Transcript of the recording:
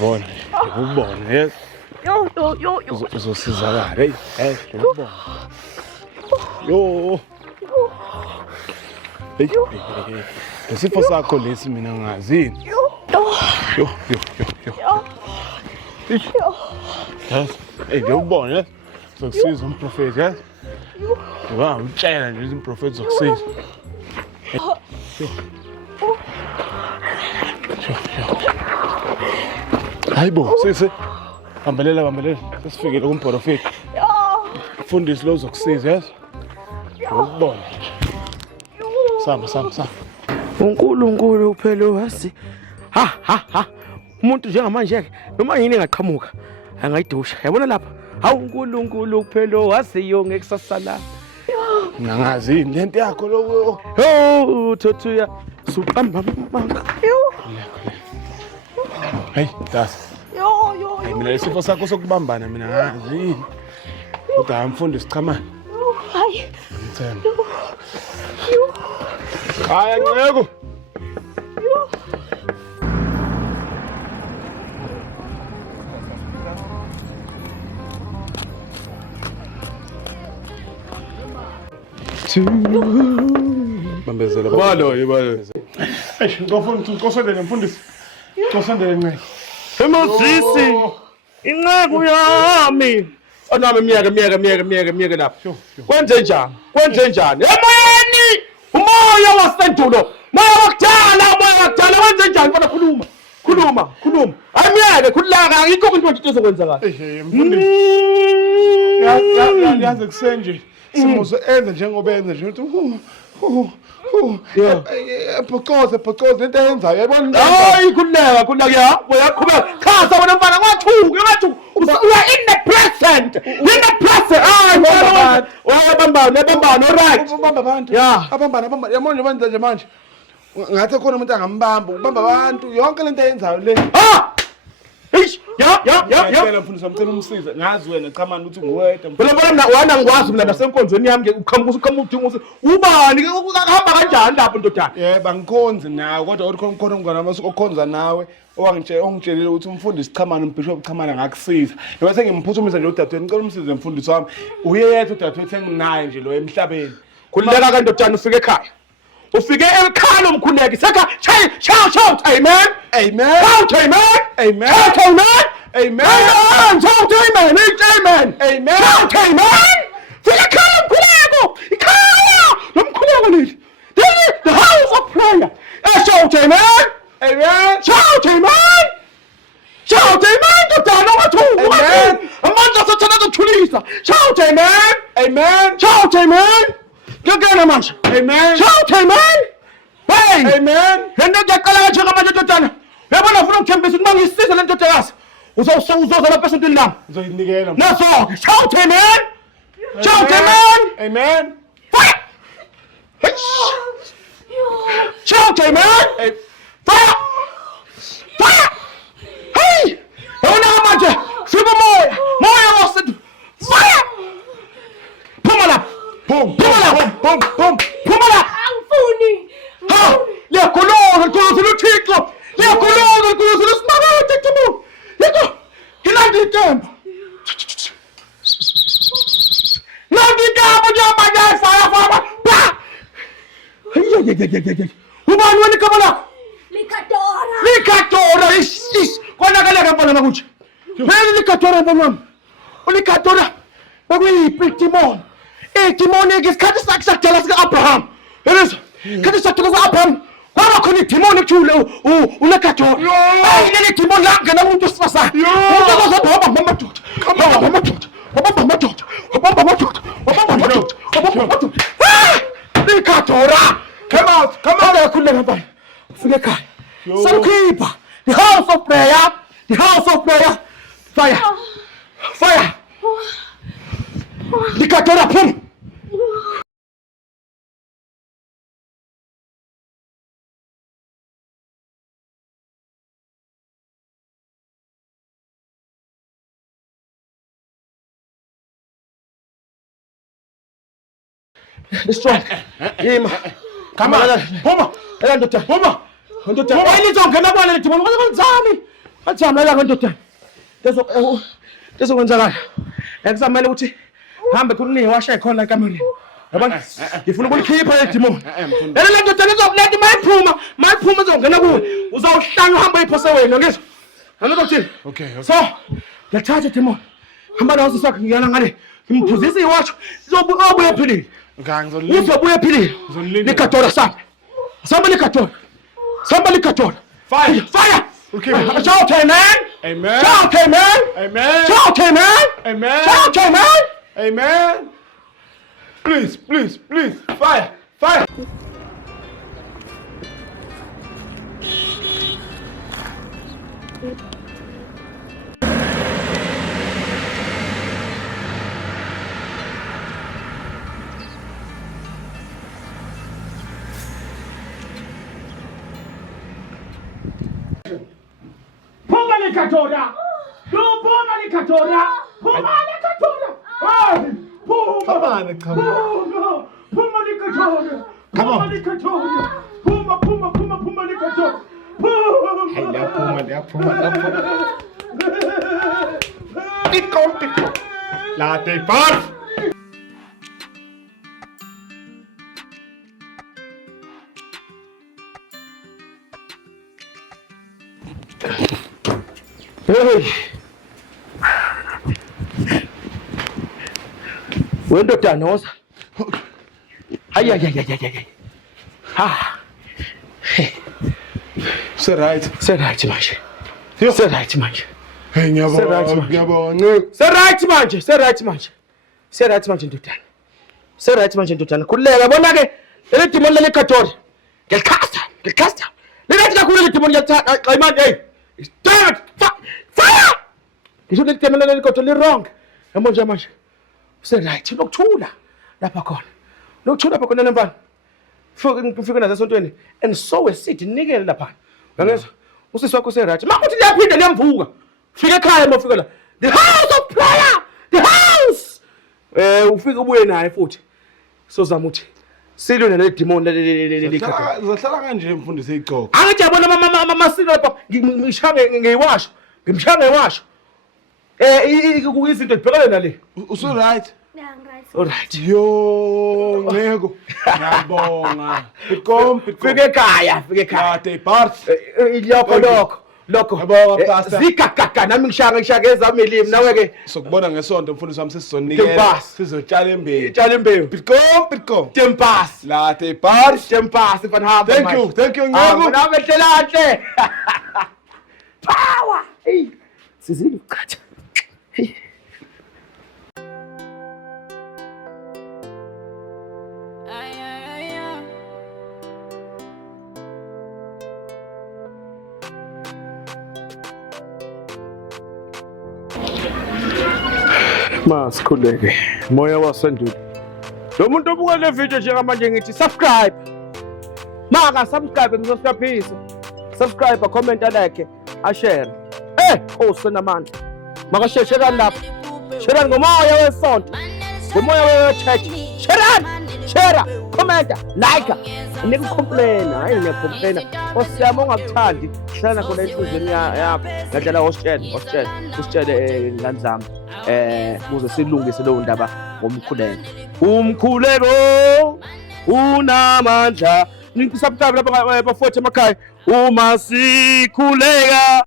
Bona, ngikubona yes. Yo. Uzosizakala hey, ngikubona. Yo. Hey. Lesifo sakho lesi mina ngazini. Yo. Yes. Hey, ngikubona yes. Sokusiza umprofeti yes. Wow, utshela nje umprofeti zokusiza. Hayibo, sisi. Bambelela. Sesifikile kumprofeti. Fundisi lo zokusiza yes. Ngikubona. Samba. uNkulunkulu phela wasi. Ha. Umuntu njengamanje noma yini engaqhamuka angayidusha. Yabona lapha. Hawu uNkulunkulu phela wasiyo ngekusasala. Nangazi lento yakho lo. Oh, thothuya. Suqamba manga. Hey, das. Yo. Mina lesifo sakho sokubambana mina ngazi. Kodwa amfundisi Chamani. Hayi. Ngithemba. Haya ngeke. Bambezela balo. Eish, ngosondele mfundisi. Ngosondele ncane. Emazisi. Inqaku yami. Onami miyeke lapha. Kwenze njani? Emoyeni! Umoya wasendulo. Moya wakudala wenze njani kodwa khuluma. Ayimiyeke khulaka akikho into nje ezokwenzakala. Mfundisi. Yazi kusenje. Simuzo enza njengoba enza nje Because into eyenzayo yabona. Hayi khuleka ya. Uyaqhubeka. Khasa wena mfana ngathuka. You are in the present. Bambana, right. Ubamba abantu. Yeah. Abambana. Yabona benza nje manje. Ngathi khona umuntu angambamba, ubamba abantu, yonke lento eyenzayo le. Eish, ya. Ngicela mfundisi ngicela umsize. Ngazi wena Chamani ukuthi nguwedwa. Phela mina wena ngikwazi mina nasenkonzweni yami uqhamuka udinga ubani hamba kanjani lapho ndodana? Yebo angikhonzi nawe kodwa khona umngane wami okhonza nawe ongitshelile ukuthi umfundisi Chamani umbishop Chamani ngakusiza. Ngoba sengimphuthumise nje udadewethu ngicela umsize mfundisi wami. Uyethu udadewethu enginaye nje lo emhlabeni. Khuleka kanjani ufike ekhaya? Ufike ekhaya umkhuleki seka shout amen. Shout amen. Amen. Shout amen. Amen. Shout amen. Amen. Shout amen. Fika ekhaya umkhuleko. Ekhaya nomkhuleko nini? The house of prayer. Shout amen. Amen. Shout amen. Ndodana wathuka. Amen. Amandla sathana zokuthulisa. Shout amen. Amen. Shout amen. Ngiyakena manje. Amen. Shout amen. Hey. Amen. Yena ngiyaqala kanje ngamanje ndodana. Uyabona ufuna ukuthembisa ukuthi mangisiza le ndodakazi. Uzoza lapha esentweni lami. Ngizoyinikela. Naso, shout amen. Shout amen. Amen. Fire. Shout amen. Fire. Hey. Yona manje. Siba moya wasendu. Fire. Phuma lapha. Boom. Phuma lapha. Angifuni. Ha! Liyakhuluza uThixo. Liyakhuluza uSimanga uThixo. Yiko. Ngilanda inkemba. Landa inkemba nje fire. Ba! Hey. Ubani wena igama lakho? Likadora. Ish. Konakala mfana makuthi. Phela likadora mfana wami. Ulikadora. Bekuyiphitimon. Itimon ngesikhathi sakhe sakudala sika Abraham. Yezwa. Kathi sakudala sika Abraham. Kwaba khona itimon ekuthule ulikadora. Hayi leli itimon la ngena umuntu osifasa. Umuntu ozohamba ngamadoda. Likadora. Come out. Khuleka mfana. Ufike ekhaya. Salukhipha. The house of prayer. Fire. Likadora phuma. Destroy. Yima. Come on. Phuma. Ndoda. Elizongena bona lithi bona kwenzani? Ajamela kandoda. Dezokwenzakala. Ekusamele ukuthi hambe kuningi washa ikhona ekamereni. Yabona? Ngifuna ukulikhipha ledimoni. Ela ndoda lezokuletha mayiphuma izongena kuwe. Uzawuhlanga uhamba iphose wena ngizwa. Another thing. Okay. So, yathatha demon. Hamba nawo sisakhe ngiyana ngale. Ngimphuzisa iwatch. Uzobuya ephilile. Ngangizolila. Uzobuya ephilile. Likadora samba. Samba likadora. Samba likadora. Fire. Fire. Okay. Shout amen. Amen. Shout amen. Amen. Shout amen. Amen. Shout amen. Amen. Please. Fire. Puma likadora. Puma likadora. Puma likadora. Come on, come on. Puma likadora. Come on. Puma likadora. Puma likadora. Pico. Latte par. Hey. Wendoda noza. Ay. Ah. Right Manje. Right manje. Hey, ngiyabonga. Right manje ndodana. Khuleka bona ke le demon le lekhatori. Ngiyalikhasta. Lelathi kakhulu le demon ngiyathatha. Xayimani hey. Damn it. Fire! Ngisho le demon le lekhatori le wrong. Yabo nje manje. Right lokuthula lapha khona. Lokuthula lapha khona lempana. Ngifike nazo esontweni and so seed nikele lapha. Ngangezwa usisi wakho right. Makuthi liyaphinda liyamvuka. Fika ekhaya mafika la. The house of prayer. The house. Ufike ubuye naye futhi. Sozama uthi silwe nale demon le khatha. Uzohlala kanje mfundisi iqoqo. Angithi yabona amasilo lapha ngishange ngiyiwasho. Ngimshange ngiwasho. Izinto zibhekane nale. Usu right? Yeah, I'm right. All right. Yo, ngeko. Ngiyabonga. Pikom. Fike ekhaya. Latte par. Lokho. Yabo pastor. Zikakaka nami ngishaka ezami ilimi nawe ke Sokubona ngesonto mfundisi wami sesizonikela. Sizotshala imbewu. itshala imbewu. Pikom. Tempas. Latte par. Tempas van hamba. Thank you ngeko. Nami ehlelahle. Power. Hey. Sizini ukhatha. Hey. Masikhuleke moya wasendulo lo muntu obuka le video njengamanje ngithi subscribe maka subscribe ngizosiphisa subscribe comment like share osenamandla maka share lapha share ngomoya wesonto ngomoya wechurch share comment like nikucomplain hayi ngiyacomplain osiyama ungakuthandi hlala khona enhlizweni yakho ngadlala usitshele ngani zami kuze silungise lo ndaba umkhuleko unamandla nisubscribe lapha bafowethu emakhaya uma sikhuleka